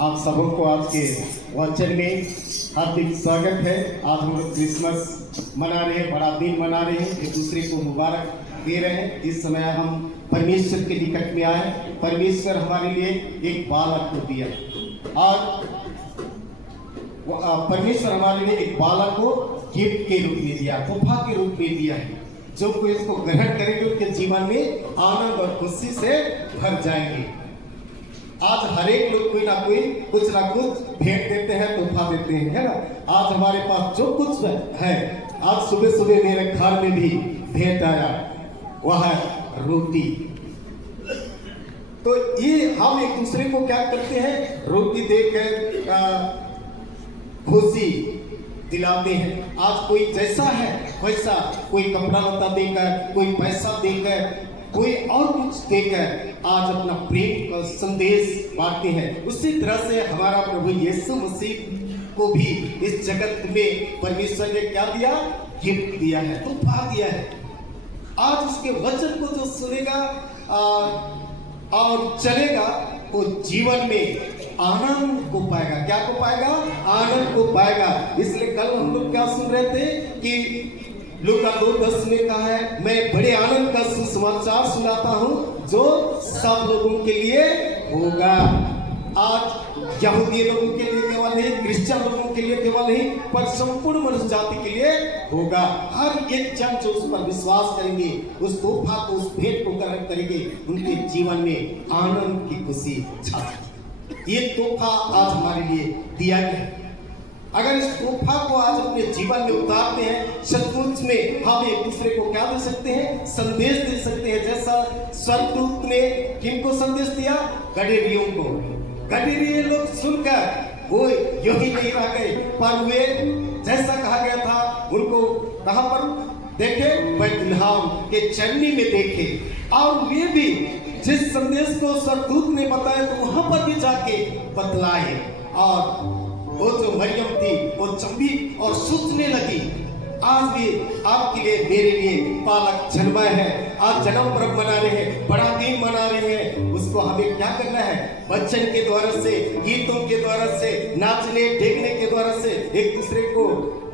आप सबको आज के वचन में हार्दिक स्वागत है। आज हम लोग क्रिसमस मना रहे हैं, बड़ा दिन मना रहे हैं, एक दूसरे को मुबारक दे रहे हैं। इस समय हम परमेश्वर के निकट में आए। परमेश्वर हमारे लिए एक बालक को दिया और परमेश्वर हमारे लिए एक बालक को गिफ्ट के रूप में दिया, तोहफा के रूप में दिया है। जो कोई इसको ग्रहण करेंगे उनके जीवन में आनंद और खुशी से भर जाएंगे। आज हर एक लोग कोई ना कोई कुछ ना कुछ भेंट देते हैं, तोहफा देते हैं, है ना। आज हमारे पास जो कुछ है, आज सुबह सुबह मेरे घर में भी भेंट आया, वह है रोटी। तो ये हम एक दूसरे को क्या करते हैं, रोटी देकर खुशी दिलाते हैं। आज कोई जैसा है वैसा, कोई कपड़ा लता देकर, कोई पैसा देकर, कोई और कुछ देकर आज अपना प्रेम का संदेश बांटते हैं। उसी तरह से हमारा प्रभु यीशु मसीह को भी इस जगत में परमेश्वर ने क्या दिया, गिफ्ट दिया है, तोहफा दिया है। आज उसके वचन को जो सुनेगा और चलेगा वो जीवन में आनंद को पाएगा। क्या को पाएगा? आनंद को पाएगा। इसलिए कल हम लोग क्या सुन रहे थे कि लूका 2:10 में कहा है, मैं बड़े आनंद का सुसमाचार सुनाता हूँ जो सब लोगों के लिए होगा। आज यहूदी लोगों के लिए केवल नहीं, क्रिश्चियन लोगों के लिए केवल नहीं, पर संपूर्ण मनुष्य जाति के लिए होगा। हर एक जन जो उस पर विश्वास करेंगे, उस तोहफा को, उस भेंट को ग्रहण करेंगे, उनके जीवन में आनंद की खुशी छाएगी। ये तोहफा आज हमारे लिए दिया गया है। अगर इस तोहफा को आज अपने जीवन में उतारते हैं, सचमुच में हम एक दूसरे को क्या दे सकते हैं, संदेश दे सकते हैं। जैसा स्वर्गदूत ने किनको संदेश दिया, गडेरियों को। गडेरिये लोग सुनकर वो यही नहीं रह गए, पर वे जैसा कहा गया था उनको कहां पर देखे, बैतलहम के चरनी में देखे। और वे भी जिस संदेश को स्वर्गदूत ने बताया तो वहां पर भी जाके बतलाए। और वो जो मरियम थी वो चंबी और सोचने लगी, आज भी आपके लिए, मेरे लिए बालक जन्मा है। आज जन्म पर्व मना रहे हैं, बड़ा दिन मना रहे हैं। उसको हमें क्या करना है, वचन के द्वारा से, गीतों के द्वारा से, नाचने देखने के द्वारा से, एक दूसरे को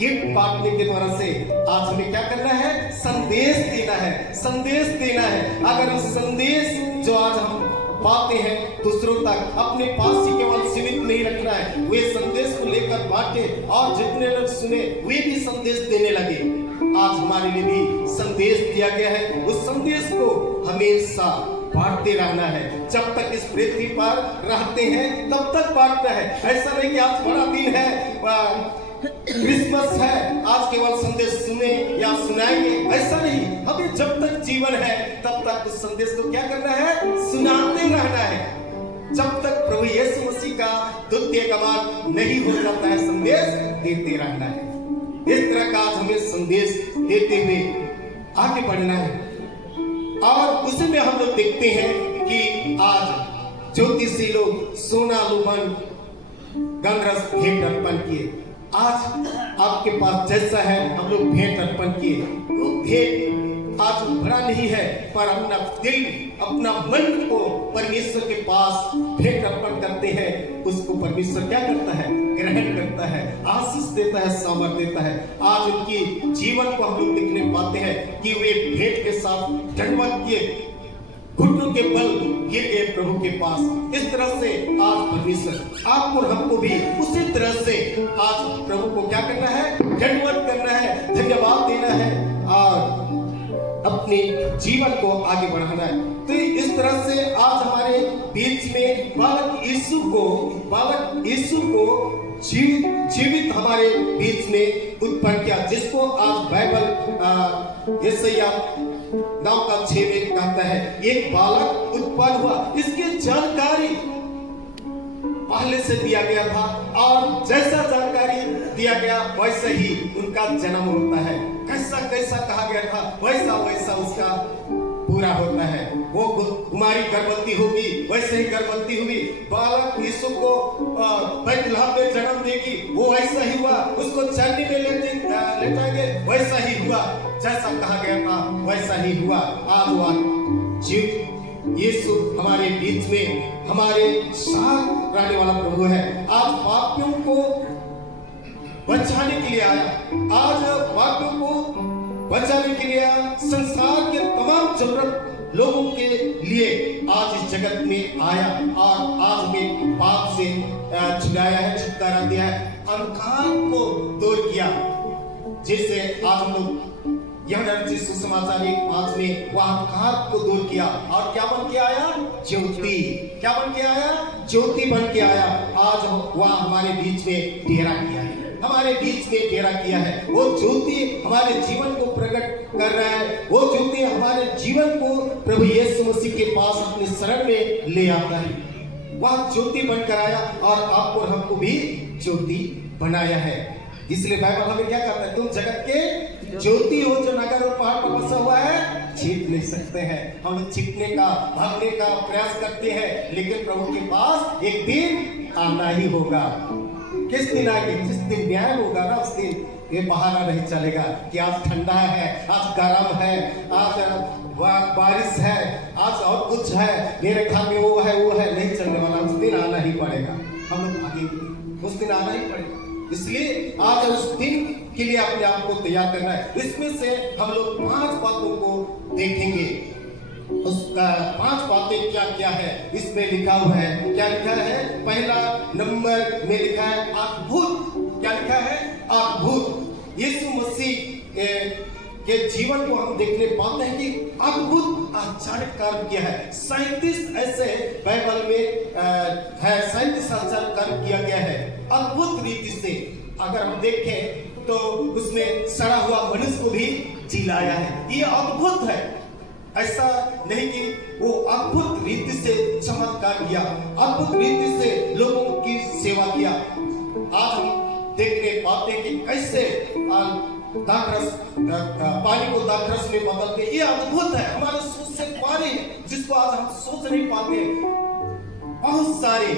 गिफ्ट बांटने के द्वारा से आज हमें क्या करना है, संदेश देना है, संदेश देना है। अगर उस संदेश जो आज हम पाते हैं दूसरों तक, अपने पास ही केवल सीमित नहीं रखना है, वे संदेश को लेकर बांटे और जितने लोग सुने वे भी संदेश देने लगे। आज हमारे लिए भी संदेश दिया गया है। उस संदेश को हमेशा बांटते रहना है। जब तक इस पृथ्वी पर रहते हैं तब तक बांटना है। ऐसा नहीं कि आज बड़ा दिन है, क्रिसमस है, आज केवल संदेश सुने या सुनाएंगे, ऐसा नहीं। हमें जब तक जीवन है तब तक उस संदेश को क्या करना है, सुनाते रहना है। जब तक प्रभु यीशु मसीह का द्वितीय आगमन नहीं हो जाता है, संदेश देते रहना है। इस तरह का आज हमें संदेश देते हुए आगे बढ़ना है। और उसी में हम लोग देखते हैं कि आज ज्योतिषी लोग सोना, लूमन, गंधरस भेंट अर्पण किए। आज आपके पास जैसा है हम लोग भेंट अर्पण किए। वो भेंट आज बड़ा नहीं है, पर अपना दिल, अपना मन को परमेश्वर के पास भेंट अर्पण करते हैं। उसको परमेश्वर क्या करता है, ग्रहण करता है, आशीष देता है, सामर्थ्य देता है। आज उनकी जीवन को हम लोग देखने पाते हैं कि वे भेंट के साथ दंडवत किए, घुटनों के बल गिर गए प्रभु के पास। इस तरह से आज परमेश्वर आपको और हमको भी उसी तरह से आज प्रभु को क्या करना है, दंडवत करना है, धन्यवाद देना है और अपने जीवन को आगे बढ़ाना है। तो इस तरह से आज हमारे बीच में बालक यीशु को जीवित हमारे बीच में उत्पन्न किया, जिसको आज बाइबल यशायाह नाम का 6 में कहता है, एक बालक उत्पन्न हुआ। इसकी जानकारी पहले से दिया गया था और जैसा जानकारी दिया गया वैसा ही उनका जन्म होता है। कैसा कैसा कहा गया था वैसा वैसा उसका पूरा होता है। वो कुमारी गर्भवती होगी, वैसे ही गर्भवती हुई। बालक यीशु को बैतलहम में जन्म देगी, वो ऐसा ही हुआ। उसको चरनी में लेटाएंगे, वैसा ही हुआ। जैसा कहा गया था वैसा ही हुआ। आज वो यीशु हमारे बीच में हमारे साथ रहने वाला प्रभु है। आज पापियों को बचाने के लिए आया, आज पापियों को बचाने के लिए आया, संसार के तमाम जरूरत लोगों के लिए आज इस जगत में आया और आज में पाप से छुड़ाया है, छुटकारा दिया है, अंधकार को दूर किया। जिससे आज हम लोग यह सुसमाचार 5 में वह अंधकार को दूर किया और क्या बन के आया? ज्योति। क्या बन के आया? ज्योति बन के आया। आज वह हमारे बीच में डेरा किया है, हमारे बीच में डेरा किया है। वो ज्योति हमारे जीवन को प्रकट कर रहा है, वो ज्योति हमारे जीवन को प्रभु यीशु मसीह के पास अपने शरण में ले आता है। वह ज्योति बनकर आया और आपको और हमको भी ज्योति बनाया है। इसलिए बाइबल हमें क्या कहता है? तुम जगत के ज्योति हो, जो नगर और पहाड़ पर बसा हुआ है छिप नहीं सकते हैं। हम लोग छिपने का, भागने का प्रयास करते हैं, लेकिन प्रभु के पास एक दिन आना ही होगा। किस दिन आएंगे? जिस दिन न्याय होगा ना, उस दिन ये बहाना नहीं चलेगा कि आज ठंडा है, आज गर्म है, आज बारिश है, आज और कुछ है, मेरे घर में वो है नहीं चलने वाला। उस दिन आना ही पड़ेगा, हम लोग भागेंगे, उस दिन आना ही पड़ेगा। इसलिए आज उस दिन के लिए अपने आप को तैयार करना है। इसमें से हम लोग 5 बातों को देखेंगे। उसका 5 बातें क्या क्या है इसमें लिखा हुआ है। क्या लिखा है? पहला नंबर में लिखा है अद्भुत। क्या लिखा है? अद्भुत। यीशु मसीह के जीवन को हम देखने पाते हैं कि अद्भुत आश्चर्य कार्य किया है। 37 ऐसे बाइबल में है, 37 आश्चर्य कार्य किया गया है अद्भुत रीति से। अगर हम देखें तो उसमें सड़ा हुआ मनुष्य को भी जिलाया है। ये अद्भुत है, ऐसा नहीं कि वो अद्भुत रीति से चमत्कार किया, अद्भुत रीति से लोगों की सेवा किया। आज हम देखने पाते कि कैसे दाखरस पानी को दाखरस में बदल के, ये अद्भुत है, हमारे सोच से पारी, जिसको आज हम सोच नहीं पाते। बहुत सारे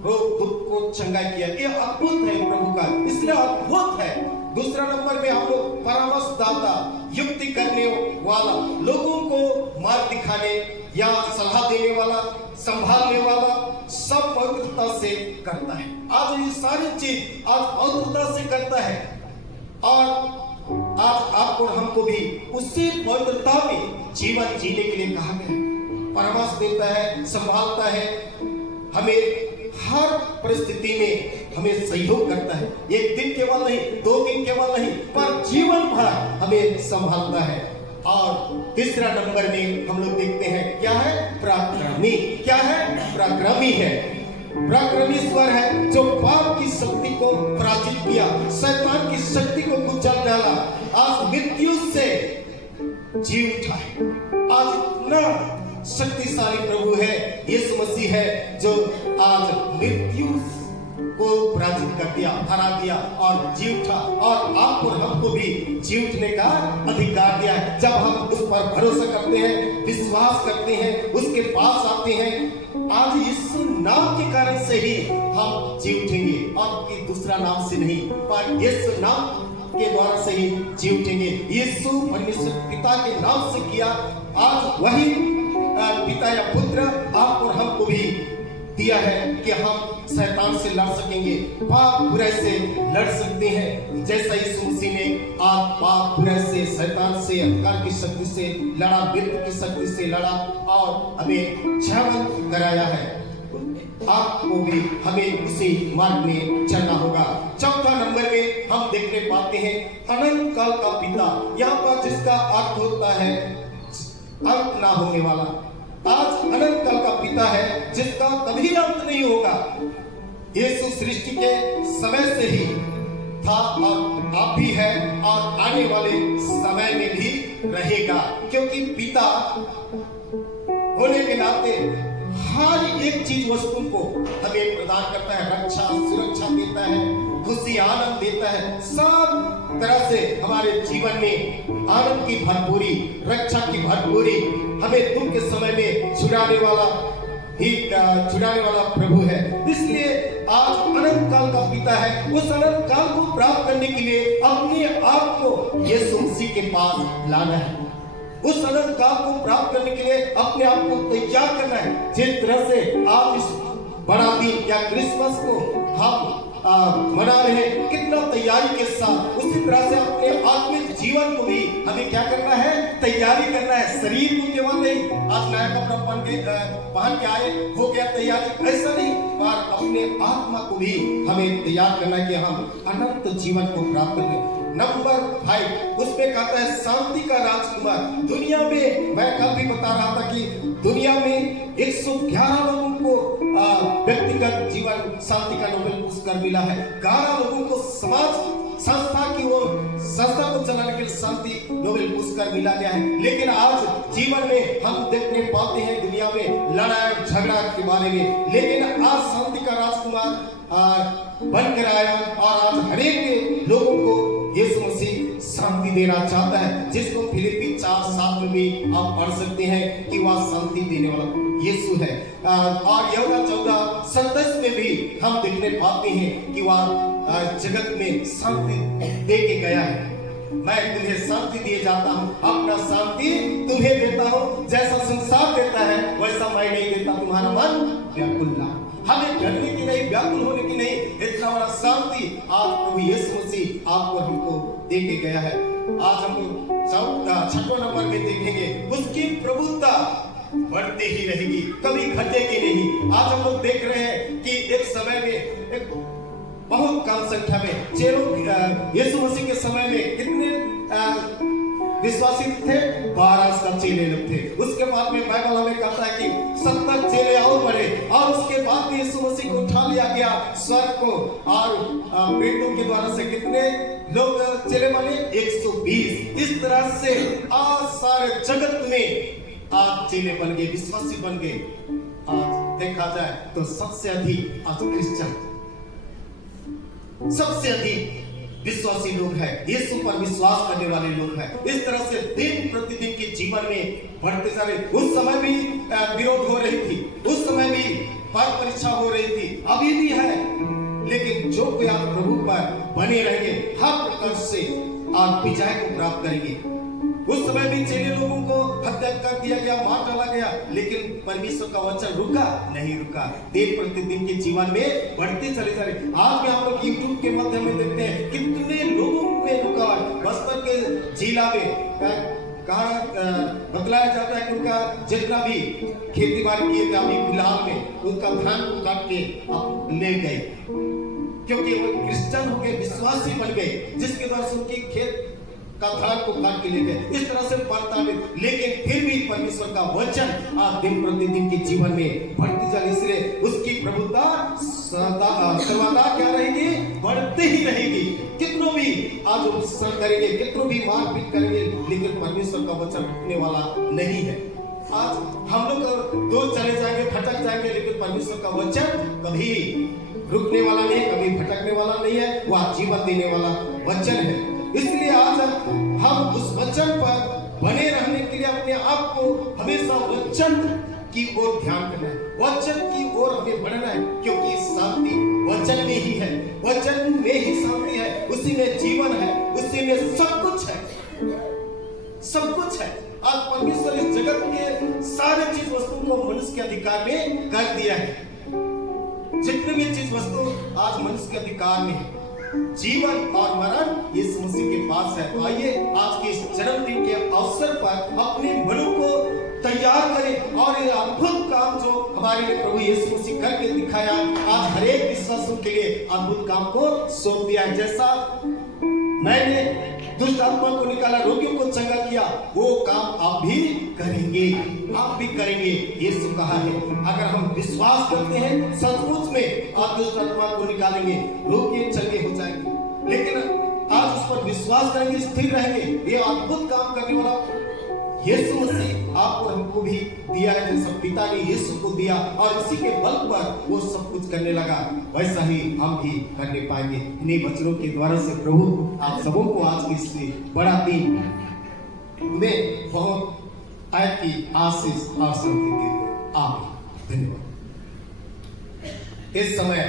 रोग दुख को चंगा किया, ये अद्भुत है प्रभु का, इसलिए अद्भुत है। दूसरा नंबर में हम लोग परामर्शदाता, युक्ति करने वाला, लोगों को मार्ग दिखाने या सलाह देने वाला, संभालने वाला, सब पवित्रता से करता है। आज ये सारी चीज आज पवित्रता से करता है और आज आपको और हमको भी उसी पवित्रता में जीवन जीने के लिए कहा गया है। परामर्श देता है, संभालता है, हमें हर परिस्थिति में हमें सहयोग करता है। एक दिन केवल नहीं, 2 दिन केवल नहीं, पर जीवन भर हमें संभालता है। और तीसरा नंबर में हम लोग देखते हैं क्या है? पराक्रमी। क्या है? पराक्रमी है, पराक्रमीश्वर है, जो पाप की शक्ति को पराजित किया, शैतान की शक्ति को कुचल डाला, आज मृत्यु से जी उठा है। आज इतना शक्तिशाली प्रभु है, यीशु मसीह है, जो आज मृत्यु को पराजित कर दिया, हरा दिया और जी उठा, और आपको हमको भी जी उठने का अधिकार दिया है। जब हम उस पर भरोसा करते हैं, विश्वास करते हैं, उसके पास आते हैं, आज यीशु नाम के कारण से ही हम जी उठेंगे, और दूसरा नाम से नहीं, पर यीशु नाम के द्वारा से ही जी उठेंगे। यीशु परमेश्वर पिता के नाम से किया, आज वही पिता या पुत्र आप और हमको भी दिया है कि हम शैतान से लड़ सकेंगे, पाप बुराई से लड़ सकते हैं। जैसा यीशु मसीह ने आप पाप बुराई से, शैतान से, अंधकार की शक्ति से लड़ा, मृत्यु की शक्ति से लड़ा और हमें जयवंत कराया है, आपको भी हमें उसी मार्ग में चलना होगा। चौथा नंबर में हम देखने पाते हैं अनंत काल का पिता। यहाँ पर जिसका अर्थ होता है अंत ना होने वाला। आज अनंत काल का पिता है जिसका कभी अंत नहीं होगा। यीशु सृष्टि के समय से ही था और आप भी है और आने वाले समय में भी रहेगा, क्योंकि पिता होने के नाते हर एक चीज वस्तु को हमें प्रदान करता है, रक्षा सुरक्षा देता है, खुशी आनंद देता है, सब तरह से हमारे जीवन में आनंद की भरपूरी, रक्षा की भरपूरी, हमें दुख के समय में छुड़ाने वाला प्रभु है। इसलिए आज अनंत काल का पिता है। उस अनंत काल को प्राप्त करने के लिए अपने आप को यीशु मसीह के पास लाना है। उस अनंत काल को प्राप्त करने के लिए अपने आप को तैयार करना है। जिस तरह से आप इस बड़ा दिन या क्रिसमस को हम मना रहे हैं कितना तैयारी के साथ, उसी तरह से अपने आत्मिक जीवन को भी हमें क्या करना है, तैयारी करना है। शरीर को केवल नहीं आज नया कपड़ा पहन के आए हो गया तैयारी, ऐसा नहीं, पर अपने आत्मा को भी हमें तैयार करना है कि हम अनंत जीवन को प्राप्त करें। नंबर 5 उसमें कहता है शांति का राजकुमार। दुनिया में मैं कल भी बता रहा था कि दुनिया में 111 लोगों को व्यक्तिगत जीवन शांति का नोबेल पुरस्कार मिला है। 11 लोगों को समाज संस्था की ओर संस्था को चलाने के लिए शांति नोबेल पुरस्कार मिला गया है। लेकिन आज जीवन में हम देखने पाते हैं दुनिया में लड़ाई झगड़ा के बारे में, लेकिन आज शांति का राजकुमार बनकर आया और आज हरेक लोगों को यीशु मसीह शांति देना चाहता है, जिसको फिलिप्पी 4:7 में भी आप पढ़ सकते हैं कि वह शांति देने वाला यीशु है। और यहूदा 14:27 में भी हम देखने पाते हैं कि वह जगत में शांति दे के गया है। मैं तुम्हें शांति दिए जाता हूँ, अपना शांति तुम्हें देता हूँ, जैसा संसार देता है वैसा मैं नहीं देता। तुम्हारा मन व्याकुल ना, हमें डरने की नहीं, व्याकुल होने की नहीं, इतना बड़ा शांति आज प्रभु यीशु मसीह आपको हमको दे के गया है। आज हम 6वां नंबर में देखेंगे उसकी प्रभुता बढ़ती ही रहेगी, कभी घटेगी नहीं। आज हम लोग देख रहे हैं कि एक समय में एक बहुत कम संख्या में चेलों, यीशु मसीह के समय में कितने विश्वासी थे, 12 चेले लोग थे। उसके बाद में बाइबल हमें कहता है कि 70 चेले और बढ़े और उसके बाद में यीशु मसीह को उठा लिया गया स्वर्ग को, और प्रेतों के द्वारा से कितने लोग चेले बने, 120। इस तरह से आज सारे जगत में आज चेले बन गए, विश्वासी बन गए। आज देखा जाए तो सबसे अधिक आज क्रिश्चियन, सबसे अधिक विश्वासी लोग हैं, यीशु पर विश्वास करने वाले लोग हैं। इस तरह से दिन प्रतिदिन के जीवन में बढ़ते जा रहे। उस समय भी विरोध हो रही थी, उस समय भी पाप परीक्षा हो रही थी, अभी भी है, लेकिन जो कोई आप प्रभु पर बने रहेंगे हर प्रकार से आप विजय को प्राप्त करेंगे। उस समय भी चेले लोगों को हत्या कर दिया गया, मार डाला गया, लेकिन परमेश्वर का वचन रुका नहीं, रुका। दिन प्रतिदिन के जीवन में बढ़ते चले जा रहे। आज भी हम लोग यूट्यूब के माध्यम में देखते हैं कितने लोगों में रुकावट। बस्तर के जिला में बतलाया जाता है कि उनका जितना भी खेती बाड़ी किए थे अभी फिलहाल में उनका धान को काट के आप ले गए, क्योंकि वो क्रिश्चियन हो गए, विश्वासी बन गए, जिसके द्वारा उनकी खेत का धान को काट के ले गए। इस तरह से प्रताड़ित, लेकिन फिर भी परमेश्वर का वचन आज दिन प्रतिदिन के जीवन में बढ़ती जा रही, इसलिए उसकी प्रभुता सर्वदा क्या रहेगी, बढ़ती ही रहेगी। कितनों भी आज उत्सव करेंगे, कितनों भी मारपीट करेंगे, लेकिन परमेश्वर का वचन रुकने वाला नहीं है। आज हम लोग दूर चले जाएंगे, भटक जाएंगे, लेकिन परमेश्वर का वचन कभी रुकने वाला नहीं, कभी भटकने वाला नहीं है, वह जीवन देने वाला वचन है। इसलिए आज हम उस वचन पर बने रहने के लिए अपने आप को हमेशा वचन की ओर ध्यान करना है, वचन की ओर हमें बढ़ना है, क्योंकि शांति वचन में ही है, वचन में ही शांति है, उसी में जीवन है, उसी में सब कुछ है, सब कुछ है। आज परमेश्वर इस जगत के सारे चीज वस्तु को मनुष्य के अधिकार में कर दिया है। जितने भी चीज वस्तु आज मनुष्य के अधिकार में है। जीवन और मरण यीशु मसीह के पास है। तो आइए आज के इस जन्मदिन के अवसर पर अपने मनों को तैयार करें और ये अद्भुत काम जो हमारे लिए प्रभु यीशु मसीह करके दिखाया, आज हर एक विश्वासियों के लिए अद्भुत काम को सौंप दिया है। जैसा मैंने दुष्ट आत्मा को निकाला, रोगियों को चंगा किया, वो काम आप भी करेंगे, आप भी करेंगे। यीशु कहा है अगर हम विश्वास करते हैं सचमुच में आप दुष्ट आत्मा को निकालेंगे, रोगी चंगे हो जाएंगे। लेकिन आज उस पर विश्वास करेंगे, स्थिर रहेंगे, ये अद्भुत काम करने वाला यीशु मसीह आपको हमको भी दिया है। जैसा पिता ने यीशु को दिया और उसी के बल पर वो सब कुछ करने लगा, वैसा ही हम भी करने पाएंगे। इन्हीं वचनों के द्वारा से प्रभु आप सबों को आज की इस बड़ा दिन में बहुत आपकी आशीष और शांति दे। आप धन्यवाद। इस समय